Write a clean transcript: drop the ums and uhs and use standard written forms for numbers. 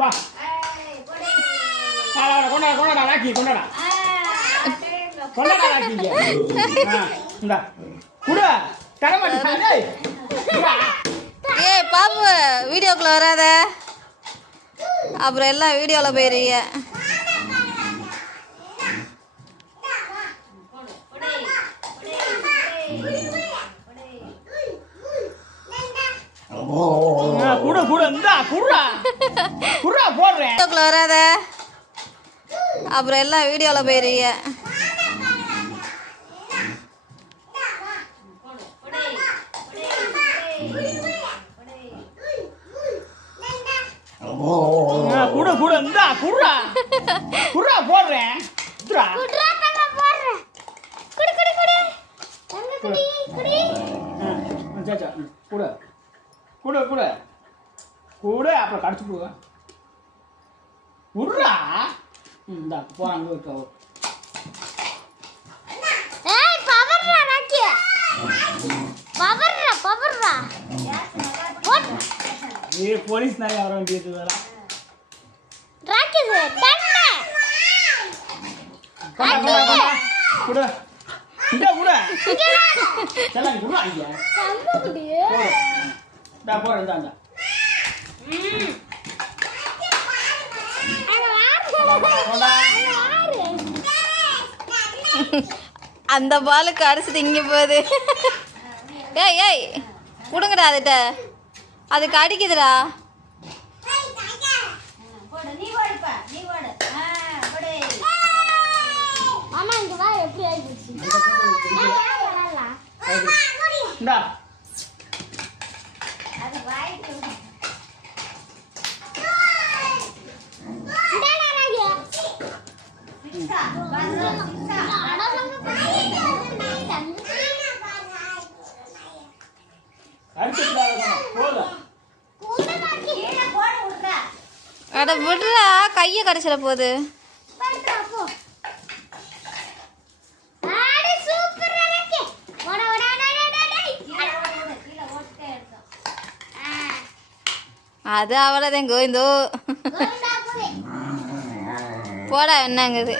வா கொண்டாடா கொண்டாடா ராக்கி கொண்டாடா கொண்டாடா ராக்கிங்க இந்தா குடு தர மாட்டேன் ஏய் பாப்பு வீடியோக்குள்ள வராத அப்புறம் எல்லாம் வீடியோவில் போயிருவீங்க. குடு குடு இந்தா குடுறா குடுறா போடுறேன் வீடியோக்குள்ள வராத அப்புறம் எல்லாம் வீடியோவில் போயிருவீங்க. குடு குடு இந்தா குடுறா குடுறா போடுறேன் குடுறா குடு குடு குடு தங்க குடி குடி சேச்சா குடு குடு குடு குடு அப்புறம் கடிச்சு போடுவேன் குடுறா இந்தா போறாங்க இருக்கோ ஏய் பவர்ரா ராக்கி பவர்ரா போட் ஏ போலீஸ் நாய் வர வேண்டியது வேற ராக்கி தண்ணே குடு இந்த குடு செல்ல குடு ஐயா தம்பு குடி டா போறேன் இந்தா அந்த பாலுக்கு அடிச்சுட்டு இங்கே போகுது. ஏய் ஏய் கொடுங்கடா அதுகிட்ட அதுக்கு அடிக்குதுடா. அம்மா இங்க வா எப்படி ஆயிடுச்சு இந்தா அது வாய்க்கு அட விடுறா கையை கடிச்சிட போகுது. அது அவ்வளோதான் கோவிந்தோ போடா என்னங்குது.